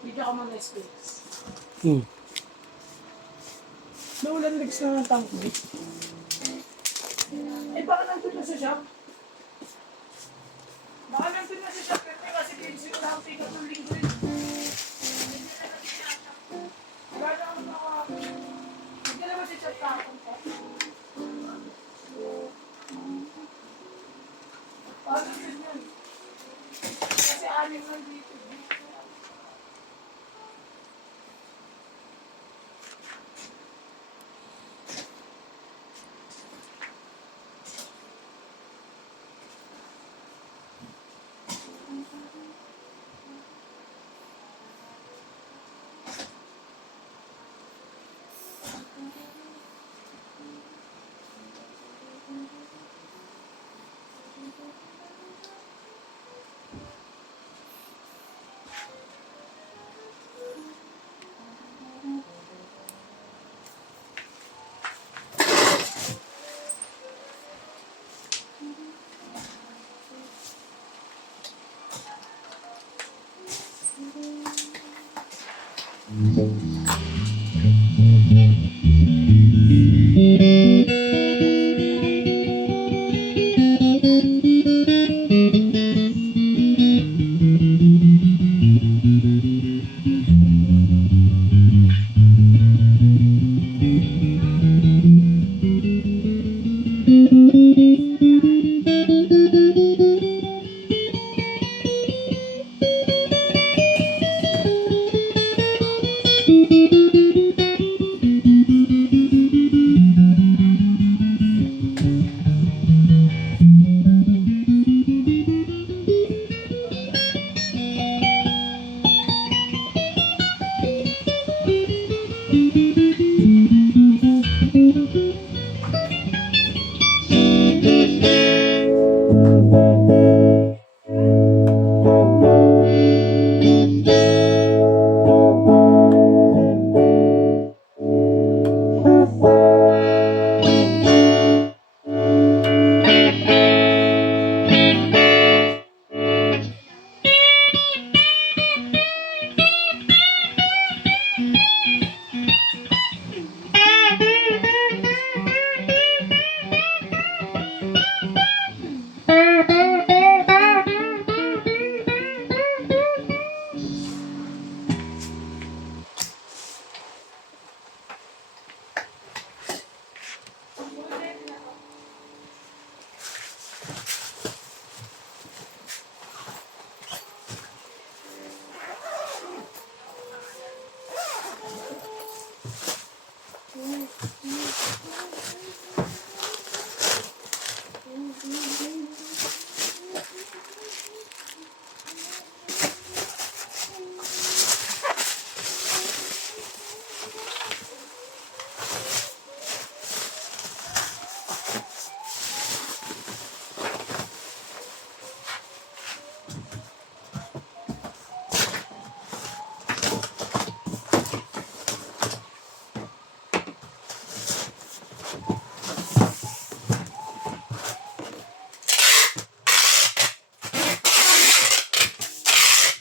Bigyan ka mo na space. Hmm. Naulan legs na ng tank eh. Eh baka nandun na sa shop? Baka nandun na sa shop kasi pinsi ko lang tingnan ng linggo rin. Wala na ako nakakapin. Hindi naman si shop kahapon pa. Paano din yan? Kasi anim lang dito.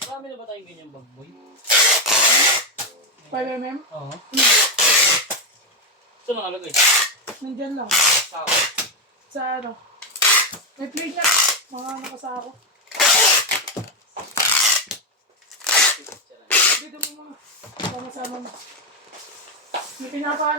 Marami na ba tayong ganyang bag, boy? 5mm? Oo. Saan nakalagay? Nandyan lang. Sako. Sa ano? May plate na. Mga nakasako. Dito mo mga. Sama-sama mo. May pinapaan.